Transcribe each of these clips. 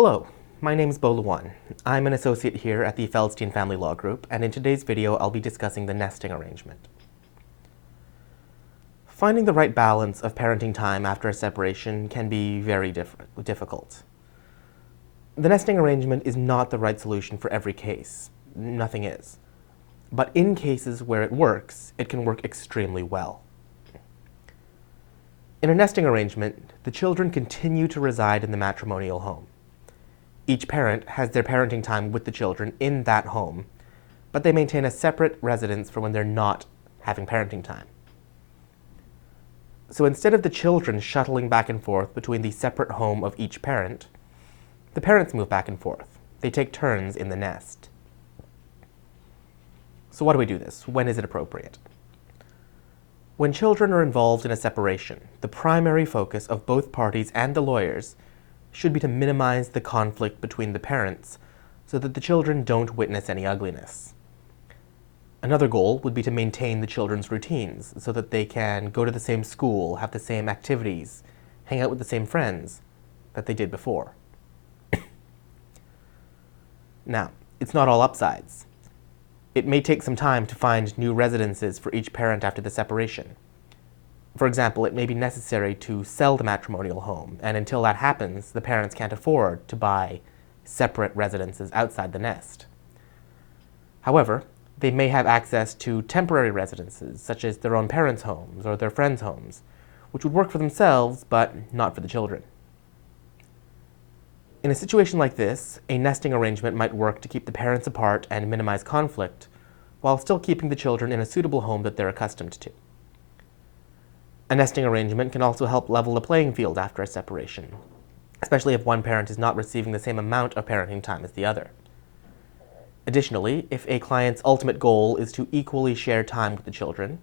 Hello, my name is Bo Luan. I'm an associate here at the Feldstein Family Law Group, and in today's video I'll be discussing the nesting arrangement. Finding the right balance of parenting time after a separation can be very difficult. The nesting arrangement is not the right solution for every case. Nothing is. But in cases where it works, it can work extremely well. In a nesting arrangement, the children continue to reside in the matrimonial home. Each parent has their parenting time with the children in that home, but they maintain a separate residence for when they're not having parenting time. So instead of the children shuttling back and forth between the separate home of each parent, the parents move back and forth. They take turns in the nest. So why do we do this? When is it appropriate? When children are involved in a separation, the primary focus of both parties and the lawyers should be to minimize the conflict between the parents so that the children don't witness any ugliness. Another goal would be to maintain the children's routines so that they can go to the same school, have the same activities, hang out with the same friends that they did before. Now, it's not all upsides. It may take some time to find new residences for each parent after the separation. For example, it may be necessary to sell the matrimonial home, and until that happens, the parents can't afford to buy separate residences outside the nest. However, they may have access to temporary residences, such as their own parents' homes or their friends' homes, which would work for themselves, but not for the children. In a situation like this, a nesting arrangement might work to keep the parents apart and minimize conflict, while still keeping the children in a suitable home that they're accustomed to. A nesting arrangement can also help level the playing field after a separation, especially if one parent is not receiving the same amount of parenting time as the other. Additionally, if a client's ultimate goal is to equally share time with the children,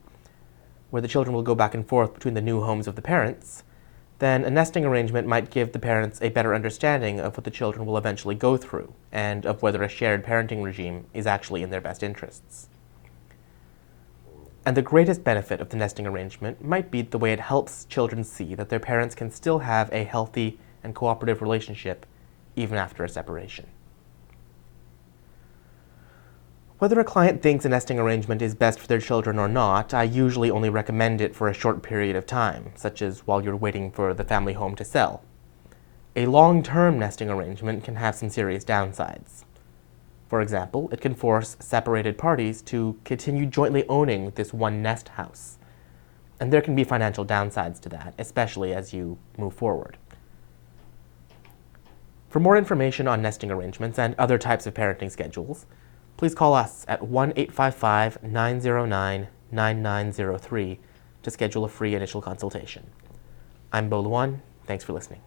where the children will go back and forth between the new homes of the parents, then a nesting arrangement might give the parents a better understanding of what the children will eventually go through, and of whether a shared parenting regime is actually in their best interests. And the greatest benefit of the nesting arrangement might be the way it helps children see that their parents can still have a healthy and cooperative relationship even after a separation. Whether a client thinks a nesting arrangement is best for their children or not, I usually only recommend it for a short period of time, such as while you're waiting for the family home to sell. A long-term nesting arrangement can have some serious downsides. For example, it can force separated parties to continue jointly owning this one nest house. And there can be financial downsides to that, especially as you move forward. For more information on nesting arrangements and other types of parenting schedules, please call us at 1-855-909-9903 to schedule a free initial consultation. I'm Bo Luan. Thanks for listening.